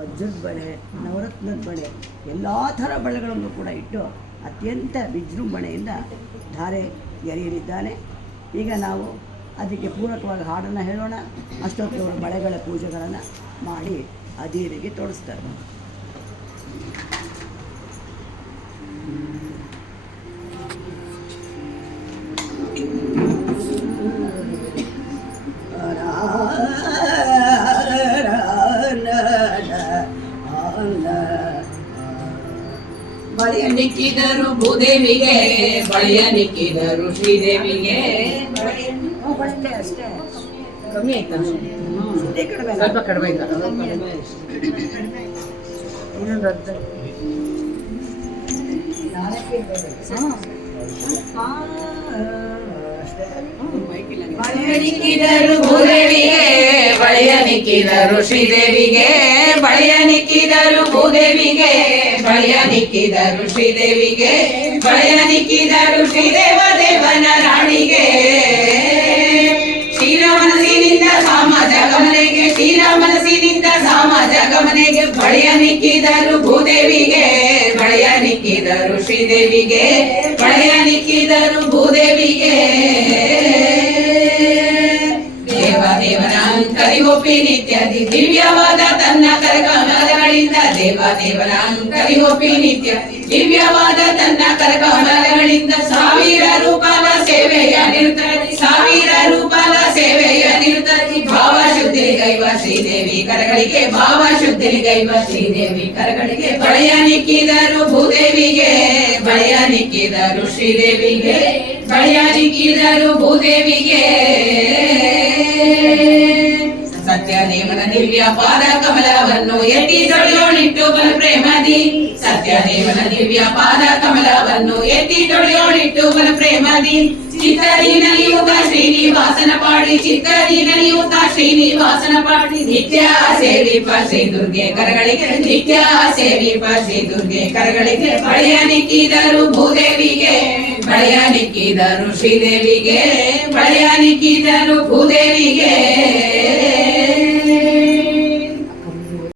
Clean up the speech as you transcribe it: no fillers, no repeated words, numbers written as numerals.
ವಜ್ರದ ಬಳೆ, ನವರತ್ನದ ಬಳೆ, ಎಲ್ಲ ಥರ ಬಳೆಗಳನ್ನು ಕೂಡ ಇಟ್ಟು ಅತ್ಯಂತ ವಿಜೃಂಭಣೆಯಿಂದ ಧಾರೆ ಎರೆಯಲಿದ್ದಾನೆ. ಈಗ ನಾವು ಅದಕ್ಕೆ ಪೂರಕವಾಗಿ ಹಾಡನ್ನು ಹೇಳೋಣ. ಅಷ್ಟೊತ್ತು ಬಳೆಗಳ ಪೂಜೆಗಳನ್ನು ಮಾಡಿ ಆ ದೇವಿಗೆ ತೋರಿಸ್ತಾರೆ. ಬಳಿಯ ನಿಕ್ಕಿದರು ಭೂದೇವಿಗೆ, ಬಳಿಯ ನಿಕ್ಕಿದರು ಶ್ರೀದೇವಿಗೆ. ಅಷ್ಟೇ ಕಮ್ಮಿ ಆಯ್ತಾ? ಸ್ವಲ್ಪ ಕಡಿಮೆ ಆಯ್ತಾ? ಬಳಿಯ ನಿಕ್ಕಿದರು ಭೂದೇವಿಗೆ, ಬಳಿಯ ನಿಕ್ಕಿದರು ಶ್ರೀದೇವಿಗೆ. ಬಳಿಯ ನಿಕ್ಕಿದರು ಭೂದೇವಿಗೆ, ಬಳಿಯ ನಿಕ್ಕಿದರು ಶ್ರೀದೇವಿಗೆ. ಬಳಿಯ ನಿಕ್ಕಿದರು ಶ್ರೀದೇವ ದೇವನ ರಾಣಿಗೆ. ಶ್ರೀರಾಮನಸಿನಿಂದ ಸಾಮಾಜ ಗಮನೆಗೆ, ಶ್ರೀರಾಮನಸಿನಿಂದ ಸಾಮಾಜ ಗಮನೆಗೆ. ಬಳಿಯ ನಿಕ್ಕಿದರು ಭೂದೇವಿಗೆ, ಬಳಿಯ ನಿಕ್ಕಿದರು ಶ್ರೀದೇವಿಗೆ. ಬಳಿಯ ನಿಕ್ಕಿದರು ಭೂದೇವಿಗೆ. ದೇವದೇವನ ಅಂಕರಿಗೊಪ್ಪಿ ನಿತ್ಯದಿ ದಿವ್ಯವಾದ ತನ್ನ ಕರಕಮಲಗಳಿಂದ. ದೇವದೇವನ ಅಂಕರಿಗೊಪ್ಪಿ ನಿತ್ಯ ದಿವ್ಯವಾದ ತನ್ನ ಕರಕಮಲಗಳಿಂದ. ಸಾವಿರ ರೂಪದ ಸೇವೆಯ ನಿರ್ತತಿ, ಸಾವಿರ ರೂಪದ ಸೇವೆಯ ನಿರ್ತತಿ. ಭಾವ ಶುದ್ಧಿಗೈವ ಶ್ರೀದೇವಿ ಕರಗಳಿಗೆ, ಭಾವ ಶುದ್ಧಿಗೈವ ಶ್ರೀದೇವಿ ಕರಗಳಿಗೆ. ಬಳೆಯ ನಿಕ್ಕಿದರು ಭೂದೇವಿಗೆ, ಬಳೆಯ ನಿಕ್ಕಿದರು ಶ್ರೀದೇವಿಗೆ. ಬಳೆಯ ನಿಕ್ಕಿದರು ಭೂದೇವಿಗೆ. ಸತ್ಯದೇವನ ದಿವ್ಯ ಪಾದ ಕಮಲವನ್ನು ಎತ್ತಿ ತೊಳೆಯೋಣಿಟ್ಟು ಬಲ ಪ್ರೇಮದಿ. ಸತ್ಯದೇವನ ದಿವ್ಯ ಪಾದ ಕಮಲವನ್ನು ಎತ್ತಿ ತೊಳೆಯೋಣಿಟ್ಟು ಬಲ ಪ್ರೇಮದಿ. ಚಿತ್ತದಿ ನಲಿಯುತ್ತ ಶ್ರೀನಿವಾಸನ ಪಾಡಿ, ಚಿತ್ತದಿ ನಲಿಯುತ್ತ ಶ್ರೀನಿವಾಸನ ಪಾಡಿ. ನಿತ್ಯ ಸೇವಿಪ ಶ್ರೀ ದುರ್ಗೆ ಕರಗಳಿಗೆ, ನಿತ್ಯ ಸೇವಿಪ ಶ್ರೀ ದುರ್ಗೆ ಕರಗಳಿಗೆ. ಬಳೆಯ ನಿಕ್ಕಿದರು ಭೂದೇವಿಗೆ, ಬಳೆಯ ನಿಕ್ಕಿದರು ಶ್ರೀದೇವಿಗೆ. ಬಳೆಯ ನಿಕ್ಕಿದರು ಭೂದೇವಿಗೆ.